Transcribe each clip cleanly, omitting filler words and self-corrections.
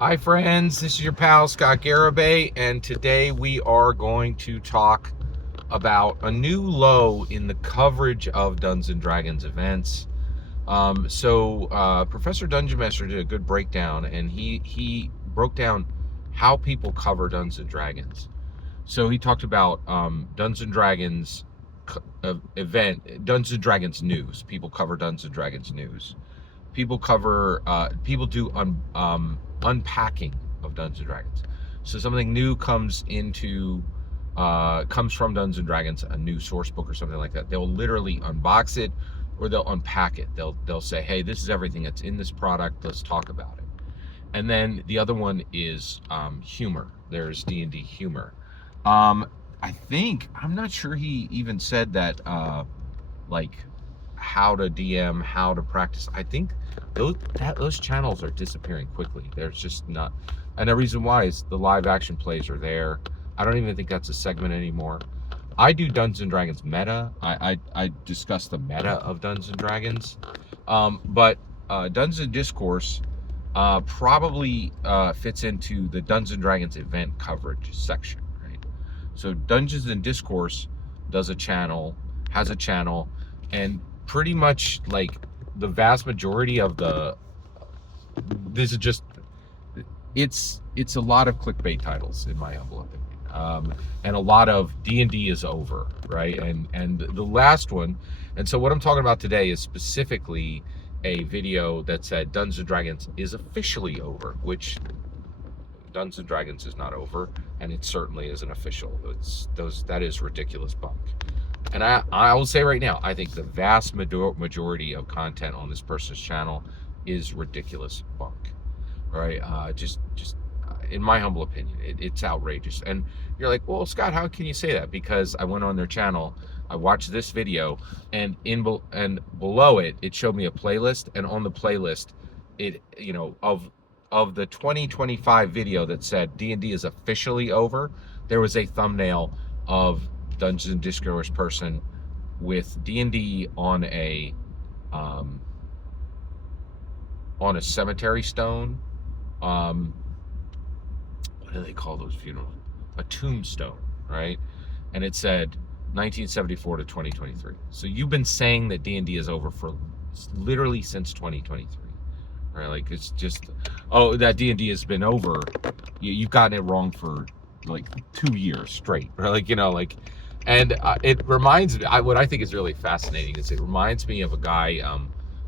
Hi friends, this is your pal Scott Garibay, and today we are going to talk about a new low in the coverage of Dungeons and Dragons events. Professor Dungeon Master did a good breakdown, and he broke down how people cover Dungeons and Dragons. So he talked about Dungeons and Dragons event, Dungeons and Dragons news. People cover Dungeons and Dragons news. People do unpacking of Dungeons and Dragons. So something new comes from Dungeons and Dragons, a new source book or something like that. They'll literally unbox it, or they'll unpack it. They'll say, hey, this is everything that's in this product, let's talk about it. And then the other one is humor. There's D&D humor. I'm not sure he even said that like how to DM, how to practice. I think those channels are disappearing quickly. There's just not, and the reason why is the live action plays are there. I don't even think that's a segment anymore. I do Dungeons and Dragons meta. I discuss the meta of Dungeons and Dragons, but Dungeons and Discourse probably fits into the Dungeons and Dragons event coverage section, right? So Dungeons and Discourse has a channel, and pretty much like the vast majority of this is just it's a lot of clickbait titles, in my humble opinion, and a lot of D&D is over, right? And the last one, and so what I'm talking about today is specifically a video that said Dungeons and Dragons is officially over, which Dungeons and Dragons is not over, and it certainly isn't official. That is ridiculous bunk. And I will say right now, I think the vast majority of content on this person's channel is ridiculous bunk. Right? Just in my humble opinion, it's outrageous. And you're like, well, Scott, how can you say that? Because I went on their channel, I watched this video, and below it showed me a playlist, and on the playlist, of the 2025 video that said D&D is officially over, there was a thumbnail of Dungeons and Discourse person with D&D on a cemetery stone. What do they call those funerals? A tombstone, right? And it said 1974 to 2023. So you've been saying that D&D is over for literally since 2023, right? Like, it's just, oh, that D&D has been over. You've gotten it wrong for like 2 years straight, right? And it reminds me, what I think is really fascinating is it reminds me of a guy.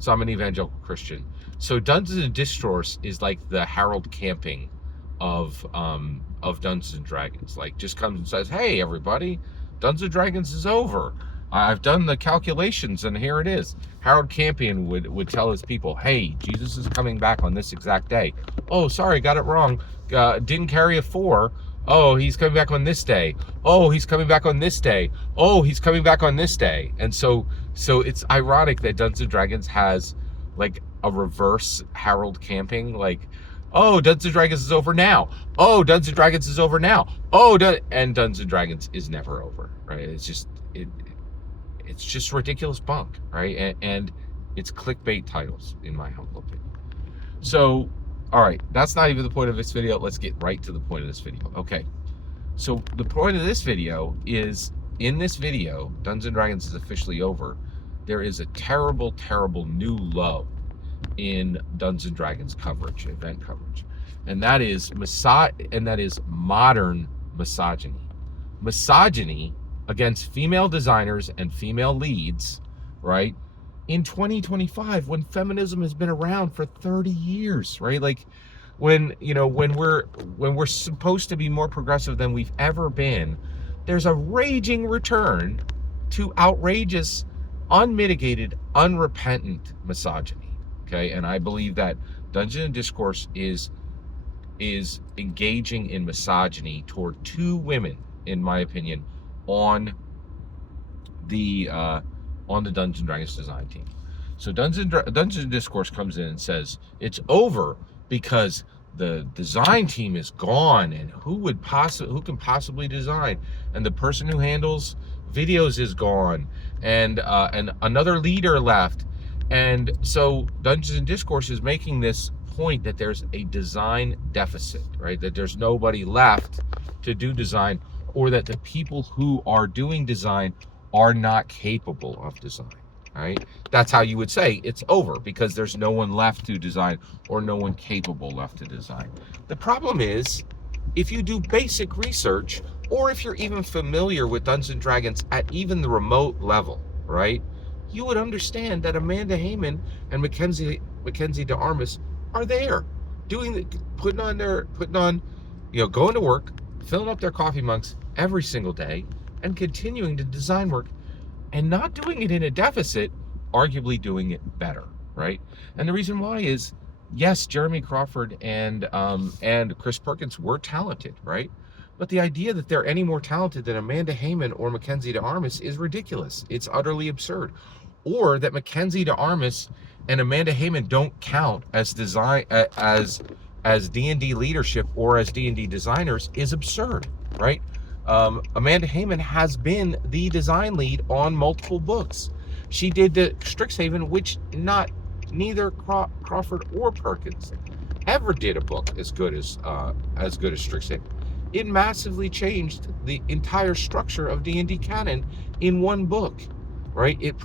So I'm an evangelical Christian. So Dungeons and Discourse is like the Harold Camping of Dungeons and Dragons. Like, just comes and says, hey everybody, Dungeons and Dragons is over. I've done the calculations and here it is. Harold Campion would tell his people, hey, Jesus is coming back on this exact day. Oh, sorry, got it wrong. Didn't carry a 4. Oh, he's coming back on this day. Oh, he's coming back on this day. Oh, he's coming back on this day. And so it's ironic that Dungeons and Dragons has like a reverse Harold Camping, like, oh, Dungeons and Dragons is over now. Oh, Dungeons and Dragons is over now. And Dungeons and Dragons is never over, right? It's just ridiculous bunk, right? And it's clickbait titles, in my humble opinion. So, all right, that's not even the point of this video. Let's get right to the point of this video. Okay, so the point of this video is, in this video, Dungeons and Dragons is officially over. There is a terrible, terrible new low in Dungeons and Dragons coverage, event coverage, and that is modern misogyny. Misogyny against female designers and female leads, right? In 2025, when feminism has been around for 30 years, right? Like, when we're supposed to be more progressive than we've ever been, there's a raging return to outrageous, unmitigated, unrepentant misogyny. Okay, and I believe that Dungeons and Discourse is engaging in misogyny toward 2 women, in my opinion, on the Dungeons and Dragons design team. So Dungeons and Discourse comes in and says it's over because the design team is gone, and who can possibly design, and the person who handles videos is gone, and another leader left, And so Dungeons and Discourse is making this point that there's a design deficit, right? That there's nobody left to do design, or that the people who are doing design are not capable of design, right? That's how you would say it's over, because there's no one left to design, or no one capable left to design. The problem is, if you do basic research, or if you're even familiar with Dungeons and Dragons at even the remote level, right, you would understand that Amanda Heyman and Mackenzie DeArmas are there, putting on, going to work, filling up their coffee mugs every single day, and continuing to design work, and not doing it in a deficit, arguably doing it better, right? And the reason why is, yes, Jeremy Crawford and Chris Perkins were talented, right? But the idea that they're any more talented than Amanda Heyman or Mackenzie DeArmas is ridiculous. It's utterly absurd. Or that Mackenzie DeArmas and Amanda Heyman don't count as D&D leadership or as D&D designers is absurd, right? Amanda Heyman has been the design lead on multiple books. She did the Strixhaven, which neither Crawford or Perkins ever did a book as good as Strixhaven. It massively changed the entire structure of D&D canon in one book, right? It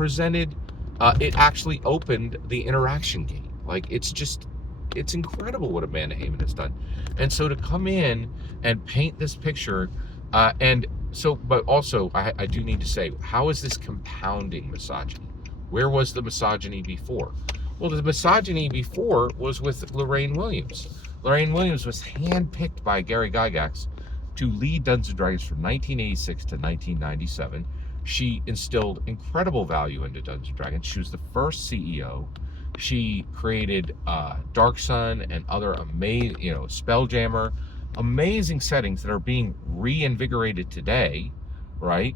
actually opened the interaction game. Like, it's incredible what Amanda Heyman has done. And so to come in and paint this picture, but also I do need to say, how is this compounding misogyny? Where was the misogyny before? Well, the misogyny before was with Lorraine Williams. Lorraine Williams was handpicked by Gary Gygax to lead Dungeons & Dragons from 1986 to 1997. She instilled incredible value into Dungeons & Dragons. She was the first CEO. She created Dark Sun and other amazing, Spelljammer, amazing settings that are being reinvigorated today, right?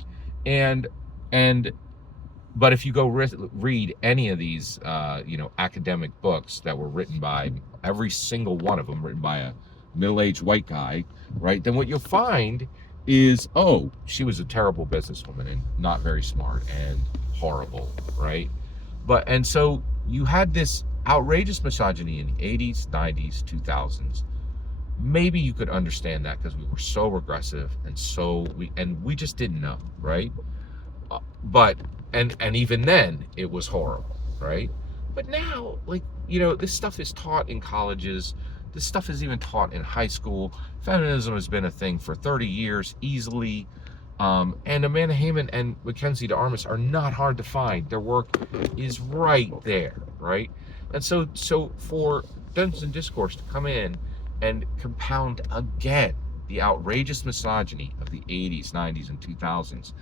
But if you go read any of these, academic books that were written by, every single one of them written by a middle-aged white guy, right? Then what you'll find is, oh, she was a terrible businesswoman and not very smart and horrible, right? And so you had this outrageous misogyny in the 80s, 90s, 2000s. Maybe you could understand that because we were so regressive and we just didn't know, right? And even then it was horrible, right? But now, this stuff is taught in colleges. This stuff is even taught in high school. Feminism has been a thing for 30 years easily. And Amanda Heyman and Mackenzie DeArmas are not hard to find. Their work is right there, right? And so for Dungeons and Discourse to come in and compound again the outrageous misogyny of the 80s, 90s, and 2000s,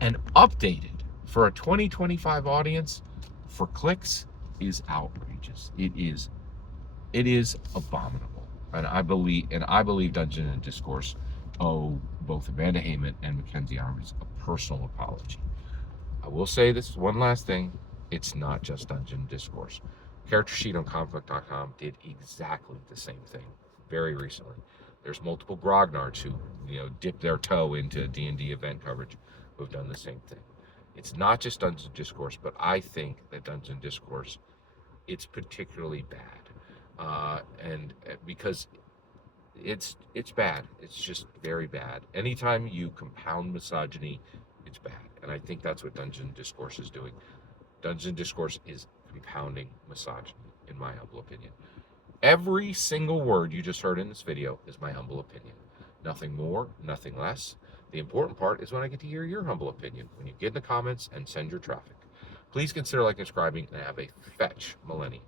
and update it for a 2025 audience for clicks is outrageous. It is abominable. And I believe Dungeons and Discourse owe both Amanda Heyman and Mackenzie DeArmas a personal apology. I will say this one last thing. It's not just Dungeons and Discourse. Character Sheet on Conflict.com did exactly the same thing very recently. There's multiple grognards who, dip their toe into D&D event coverage who have done the same thing. It's not just Dungeons and Discourse, but I think that Dungeons and Discourse, it's particularly bad. And because it's bad. It's just very bad. Anytime you compound misogyny, it's bad. And I think that's what Dungeons and Discourse is doing. Dungeons and Discourse is compounding misogyny, in my humble opinion. Every single word you just heard in this video is my humble opinion. Nothing more, nothing less. The important part is when I get to hear your humble opinion, when you get in the comments and send your traffic. Please consider liking and subscribing, and have a fetch millennium.